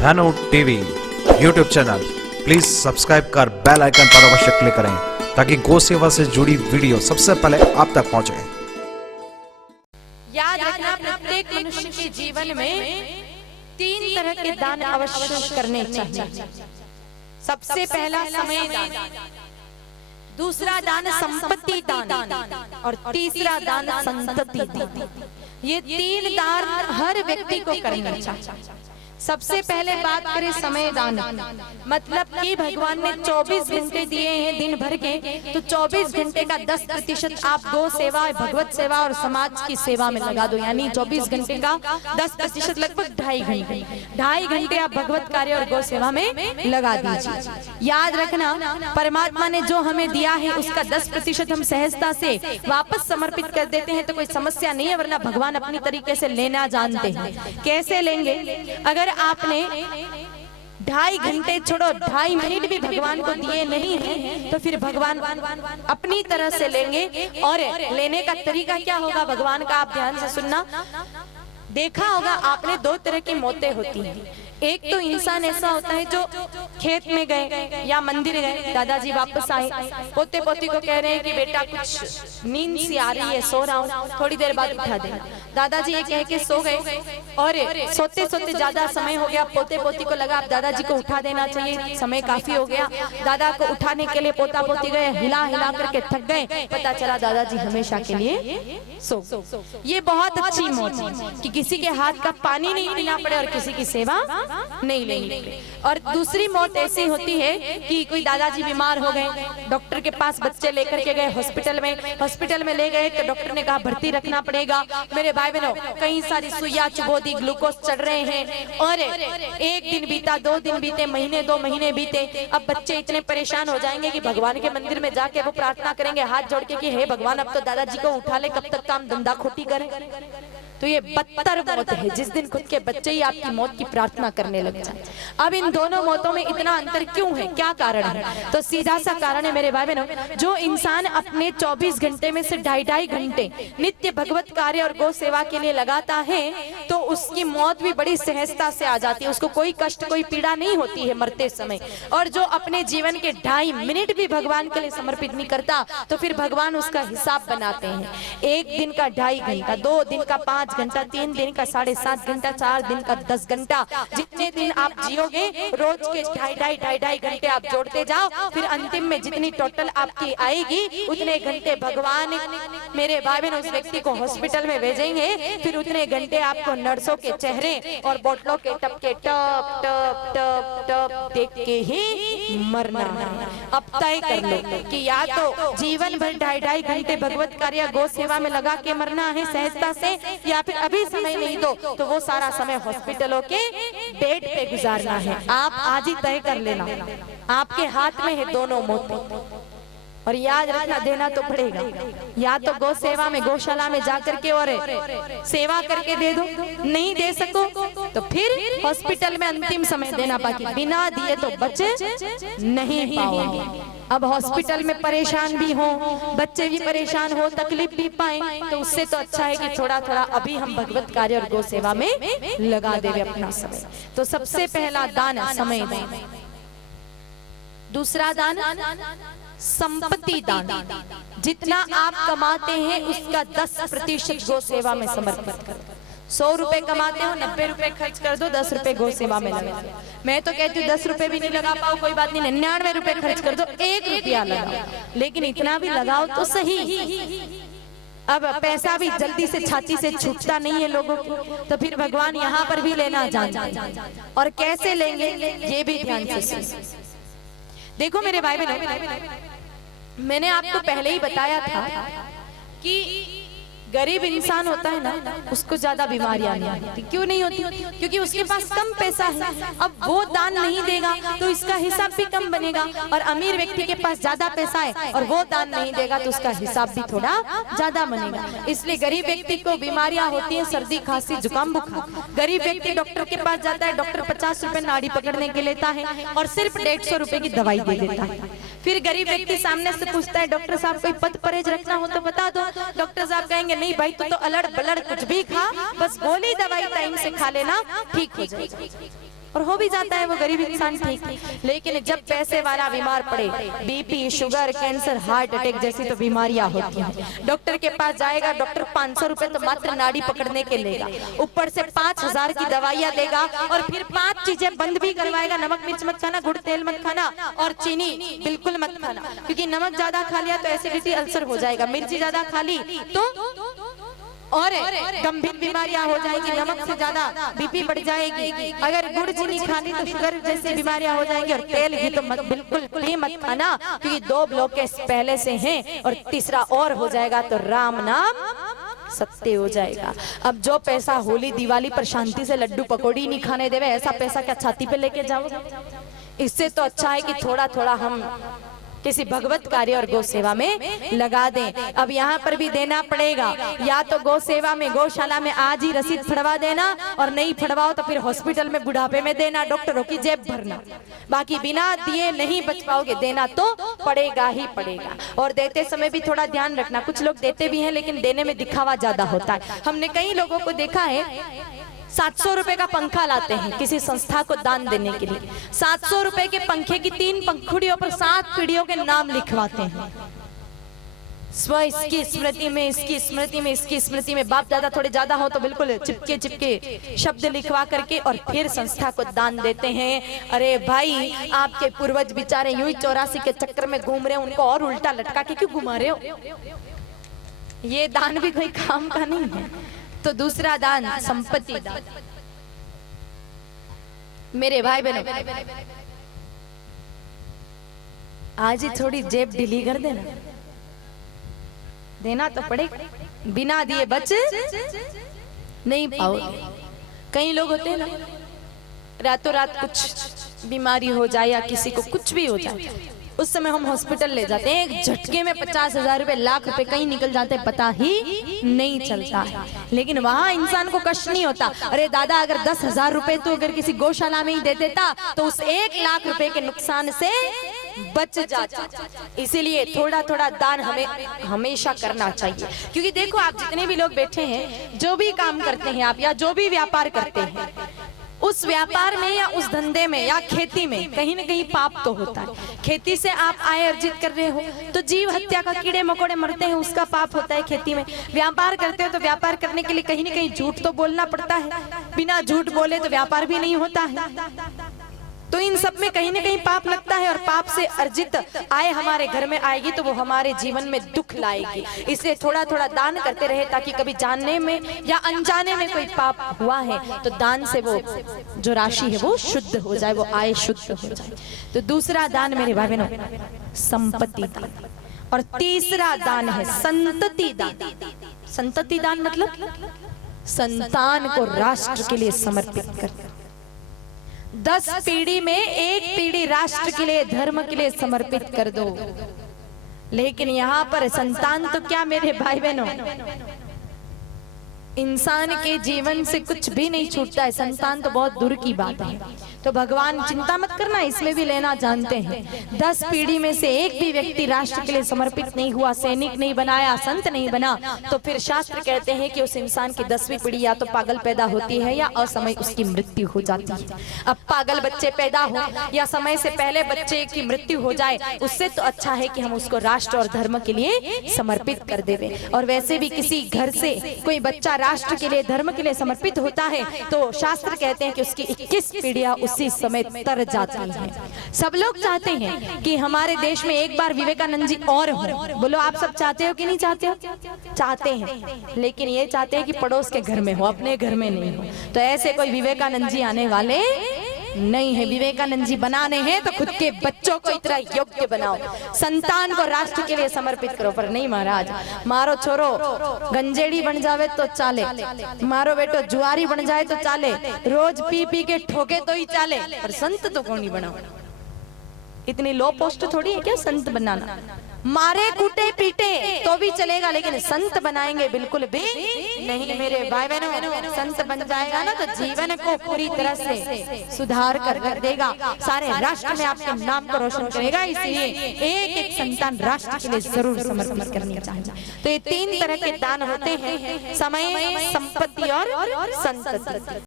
धनु TV YouTube channel please subscribe कर bell icon पर अवश्य क्लिक करें ताकि गौ सेवा से जुड़ी वीडियो सबसे पहले आप तक पहुंचे। याद रखना, प्रत्येक मनुष्य के जीवन में 3 तरह के दान अवश्य करने चाहिए। सबसे पहला समय दान, दूसरा दान संपत्ति दान और तीसरा दान संतति दान। ये 3 दान हर व्यक्ति को करना चाहिए। सबसे पहले बात करें समय दान, मतलब कि भगवान ने 24 घंटे दिए हैं दिन भर के, तो 24 घंटे का 10% आप गौ सेवा, भगवत सेवा और समाज की सेवा में लगा दो। यानी 24 घंटे का 10% लगभग 2.5 घंटे आप भगवत कार्य और गौ सेवा में लगा दीजिए। याद रखना, परमात्मा ने जो हमें दिया है उसका 10% हम सहजता से वापस समर्पित कर देते हैं तो कोई समस्या नहीं है, वरना भगवान अपनी तरीके से लेना जानते हैं। कैसे लेंगे? अगर आपने 2.5 घंटे छोड़ो 2.5 मिनट भी भगवान को दिए नहीं है तो फिर भगवान अपनी तरह से लेंगे। और लेने का तरीका क्या होगा भगवान का, आप ध्यान से सुनना। देखा होगा आपने 2 तरह की मौतें होती हैं। एक तो इंसान ऐसा होता है जो खेत में गए या मंदिर गए, दादाजी वापस आए, पोते पोती को कह रहे हैं कि बेटा कुछ नींद सी आ रही है, सो रहा हूँ, थोड़ी देर बाद उठा देना। दादाजी ये कह के सो गए और सोते सोते ज्यादा समय हो गया, पोते पोती को लगा अब दादाजी को उठा देना चाहिए, समय काफी हो गया। दादा को उठाने के लिए पोता पोती गए, हिला हिला करके थक गए, पता चला दादाजी हमेशा के लिए सो। ये बहुत अच्छी मौत है कि किसी के हाथ का पानी नहीं पीना पड़े और किसी की सेवा नहीं लेंगे। और दूसरी मौत ऐसी होती है कि कोई दादाजी बीमार हो गए, डॉक्टर के पास बच्चे लेकर के गए हॉस्पिटल में ले गए तो डॉक्टर ने कहा भर्ती रखना पड़ेगा। मेरे भाई बहनों, कई सारी सुइया चुभो दी, ग्लूकोज चढ़ रहे हैं और 1 दिन बीता, 2 दिन बीते, महीने 2 महीने बीते। अब बच्चे इतने परेशान हो जाएंगे कि भगवान के मंदिर में जाके वो प्रार्थना करेंगे हाथ जोड़ के कि हे भगवान अब तो दादाजी को उठा ले, कब तक काम धंधा खोटी करें। तो ये बदतर मौत है जिस दिन खुद के बच्चे ही आपकी मौत की प्रार्थना करने लग जाए। अब इन दोनों मौतों में इतना अंतर क्यों है, क्या कारण है? तो सीधा सा कारण है मेरे भाई बहनों, जो इंसान अपने 24 घंटे में से 2.5 घंटे नित्य भगवत कार्य और गौ सेवा के लिए लगाता है तो उसकी मौत भी बड़ी सहजता से आ जाती है, उसको कोई कष्ट कोई पीड़ा नहीं होती है मरते समय। और जो अपने जीवन के 2.5 मिनट भी भगवान के लिए समर्पित नहीं करता तो फिर भगवान उसका हिसाब बनाते हैं। 1 दिन का 2.5 घंटा, 2 दिन का 5 घंटा, 3 दिन का 7.5 घंटा, 4 दिन का 10 घंटा, जितने दिन आप जियोगे रोज के 2.5 घंटे आप जोड़ते जाओ, फिर अंतिम में जितनी टोटल आपकी आएगी उतने घंटे भगवान मेरे भाई बहन उस व्यक्ति को हॉस्पिटल में भेजेंगे। फिर उतने घंटे आपको नर्सों के चेहरे और बोतलों के टप के टप टप टप टप देख के ही मरना है। अब तय कर लो कि या तो जीवन भर 2.5 घंटे भगवत कार्य गौ सेवा में लगा के मरना है सहजता से, या फिर अभी समय नहीं दो तो वो सारा समय हॉस्पिटलों के बेड पे गुजारना है। आप आज ही तय कर लेना, आपके हाथ में है दोनों मौतें। और याद रखना, देना तो पड़ेगा, या तो गौ सेवा में गौशाला में जाकर के और सेवा करके दे दो, नहीं दे सको तो फिर हॉस्पिटल में अंतिम समय देना, बाकी बिना दिए तो बचे नहीं पाओगे। अब हॉस्पिटल में परेशान भी हो, बच्चे भी परेशान हो, तकलीफ भी पाए, तो उससे तो अच्छा है कि थोड़ा थोड़ा अभी हम भगवत कार्य और गौ सेवा में लगा देवे अपना समय। तो सबसे पहला दान समय दान, दूसरा दान संपत्ति दान, जितना आप कमाते हैं उसका 10% गौ सेवा में समर्पित करो। 100 रुपए कमाते हो, 90 रुपए खर्च कर दो, 10 रुपए गौ सेवा में लगा दो। मैं तो कहती हूँ 10 रुपए भी नहीं लगा पाओ कोई बात नहीं, 99 रुपए खर्च कर दो, 1 रुपया लगाओ, लेकिन इतना भी लगाओ तो सही। अब पैसा भी जल्दी से छाती से छूटता नहीं है लोगों को, तो फिर भगवान यहाँ पर भी लेना जानते हैं। और कैसे लेंगे ये भी ध्यान से सुनो। देखो मेरे भाई बहनों, मैंने आपको पहले ही बताया था कि गरीब इंसान होता है ना, उसको ज्यादा बीमारियां नहीं होती। क्यों नहीं होती? क्योंकि उसके पास कम पैसा है। अब वो दान नहीं देगा तो इसका हिसाब भी कम बनेगा। और अमीर व्यक्ति के पास ज्यादा पैसा है और वो दान नहीं देगा तो उसका हिसाब भी थोड़ा ज्यादा बनेगा। इसलिए गरीब व्यक्ति को बीमारियां होती है, सर्दी खांसी जुकाम बुखार। गरीब व्यक्ति डॉक्टर के पास जाता है, डॉक्टर 50 रुपए नाड़ी पकड़ने के लेता है और सिर्फ 150 रुपए की दवाई दे देता है। फिर गरीब व्यक्ति सामने से पूछता है डॉक्टर साहब कोई पथ परहेज रखना हो तो बता दो। डॉक्टर साहब कहेंगे नहीं भाई तू तो अलड़ बलड़ कुछ भी खा, बस गोली दवाई टाइम से खा लेना, ठीक हो जाएगा। और हो भी जाता है वो गरीब इंसान ठीक, लेकिन जब पैसे वाला बीमार पड़े, BP, sugar, cancer, heart attack जैसी तो बीमारियां होती हैं, डॉक्टर के पास जाएगा, डॉक्टर 500 रुपए तो मात्र नाड़ी पकड़ने के लेगा, ऊपर से 5000 की दवाइयां देगा और फिर 5 चीजें बंद भी करवाएगा। नमक मिर्च मत खाना, गुड़ तेल मत खाना और चीनी बिल्कुल मत खाना, क्योंकि नमक ज्यादा खा लिया तो एसिडिटी अल्सर हो जाएगा, मिर्ची ज्यादा खा ली तो और गंभीर बीमारियां हो जाएगी, नमक से ज्यादा बीपी बढ़ जाएगी, अगर गुड़ चीनी खा ली तो शुगर जैसी बीमारियां हो जाएंगी, और तेल भी तो मत, बिल्कुल ही मत खाना, क्योंकि 2 ब्लॉकेज पहले से हैं और तीसरा और हो जाएगा तो राम नाम सत्य हो जाएगा। अब जो पैसा होली दिवाली पर शांति से लड्डू पकौड़ी नहीं खाने देवे, ऐसा पैसा क्या छाती पे लेके जाओगे? इससे तो अच्छा है कि थोड़ा थोड़ा हम किसी भगवत कार्य और गौ सेवा में लगा दें। अब यहाँ पर भी देना पड़ेगा, या तो गौ सेवा में, गौशाला में आज ही रसीद फड़वा देना, और नहीं फड़वाओ तो फिर हॉस्पिटल में बुढ़ापे में देना, डॉक्टरों की जेब भरना, बाकी बिना दिए नहीं बच पाओगे, देना तो पड़ेगा ही पड़ेगा। और देते समय भी थोड़ा ध्यान रखना, कुछ लोग देते भी हैं लेकिन देने में दिखावा ज्यादा होता है। हमने कई लोगों को देखा है 700 रुपए का पंखा लाते हैं किसी संस्था को दान देने के लिए, 700 रुपए के पंखे की 3 पंखुड़ियों पर 7 पीढ़ियों के नाम लिखवाते हैं, स्व इसकी स्मृति में, इसकी स्मृति में, इसकी स्मृति में, बाप दादा थोड़े ज्यादा हो तो बिल्कुल चिपके चिपके शब्द लिखवा करके और फिर संस्था को दान देते हैं। अरे भाई, आपके पूर्वज बेचारे यूं ही 84 के चक्कर में घूम रहे हैं, उनको और उल्टा लटका के क्यों घुमा रहे हो? ये दान भी कोई काम का नहीं है। तो दूसरा दान संपत्ति दान। मेरे भाई बहनों, आज ही थोड़ी जेब ढीली कर देना, देना तो पड़ेगा, बिना दिए बच नहीं पाओगे। कई लोग होते हैं ना, रातों रात कुछ बीमारी हो जाए या किसी को कुछ भी हो जाए, उस समय हम हॉस्पिटल ले जाते हैं, एक झटके में 50,000 रुपए, लाख रुपए कहीं निकल जाते हैं, पता ही नहीं चलता है। लेकिन वहां इंसान को कष्ट नहीं होता। अरे दादा, अगर 10,000 रुपए तो अगर किसी गौशाला में ही दे देता तो उस 1 लाख रुपए के नुकसान से बच जाता। इसीलिए थोड़ा थोड़ा दान हमें हमेशा करना चाहिए, क्योंकि देखो आप जितने भी लोग बैठे हैं, जो भी काम करते हैं आप, या जो भी व्यापार करते हैं, उस व्यापार में या उस धंधे में या खेती में कहीं ना कहीं पाप तो होता है। खेती से आप आय अर्जित कर रहे हो तो जीव हत्या का, कीड़े मकोड़े मरते हैं, उसका पाप होता है खेती में। व्यापार करते हो तो व्यापार करने के लिए कहीं ना कहीं झूठ तो बोलना पड़ता है, बिना झूठ बोले तो व्यापार भी नहीं होता है। तो इन सब में कहीं ना कहीं पाप लगता है, और पाप से अर्जित आय हमारे घर में आएगी तो वो हमारे जीवन में दुख लाएगी। इसलिए थोड़ा थोड़ा दान करते रहे, ताकि कभी जानने में या अनजाने में कोई पाप हुआ है तो दान से वो जो राशि है वो शुद्ध हो जाए, वो आय शुद्ध हो जाए। तो दूसरा दान मेरे भाई बहनों संपत्ति दान, और तीसरा दान है संतति दान। संतति दान मतलब संतान को राष्ट्र के लिए समर्पित करना। 10 पीढ़ी में 1 पीढ़ी राष्ट्र के लिए, धर्म के लिए समर्पित कर दो। लेकिन यहाँ पर संतान तो क्या मेरे भाई बहनों, इंसान के जीवन से कुछ भी नहीं छूटता है, संतान तो बहुत दूर की बात है। तो भगवान चिंता मत करना, इसमें भी लेना जानते हैं। 10 पीढ़ी में से 1 भी व्यक्ति राष्ट्र के लिए समर्पित नहीं हुआ, सैनिक नहीं बनाया, संत नहीं बना, तो फिर शास्त्र कहते हैं कि उस इंसान की 10वीं पीढ़ी या तो पागल पैदा होती है या असमय उसकी मृत्यु हो जाती है। अब पागल बच्चे पैदा हो या समय से पहले बच्चे की मृत्यु हो जाए, उससे तो अच्छा है कि हम उसको राष्ट्र और धर्म के लिए समर्पित कर देवे। और वैसे भी किसी घर से कोई बच्चा राष्ट्र के लिए, धर्म के लिए समर्पित होता है तो शास्त्र कहते हैं कि उसकी 21 पीढ़ियां उसी समय तर जाती हैं। सब लोग चाहते हैं कि हमारे देश में एक बार विवेकानंद जी और हो। बोलो आप सब चाहते हो कि नहीं चाहते हो? चाहते हैं, लेकिन ये चाहते हैं कि पड़ोस के घर में हो, अपने घर में नहीं हो। तो ऐसे कोई विवेकानंद जी आने वाले नहीं है। विवेकानंद जी बनाने हैं तो खुद के बच्चों को इतना योग्य बनाओ, संतान को राष्ट्र के लिए समर्पित करो। पर नहीं महाराज, मारो छोरो गंजेड़ी बन जावे तो चाले, मारो बेटो जुआरी बन जाए तो चाले, रोज पी पी के ठोके तो ही चाले, पर संत तो कौन ही बनाओ। इतनी लो पोस्ट थोड़ी है क्या संत बनाना। मारे कूटे पीटे तो भी चलेगा, लेकिन संत बनाएंगे बिल्कुल भी नहीं मेरे भाई बहनों। संत बन जाएगा ना तो जीवन को पूरी तरह से सुधार कर देगा, सारे राष्ट्र में आपके नाम को रोशन करेगा। इसलिए एक एक संतान राष्ट्र के लिए जरूर समर्पित करनी चाहिए। तो ये 3 तरह के दान होते हैं, समय, संपत्ति और संतति।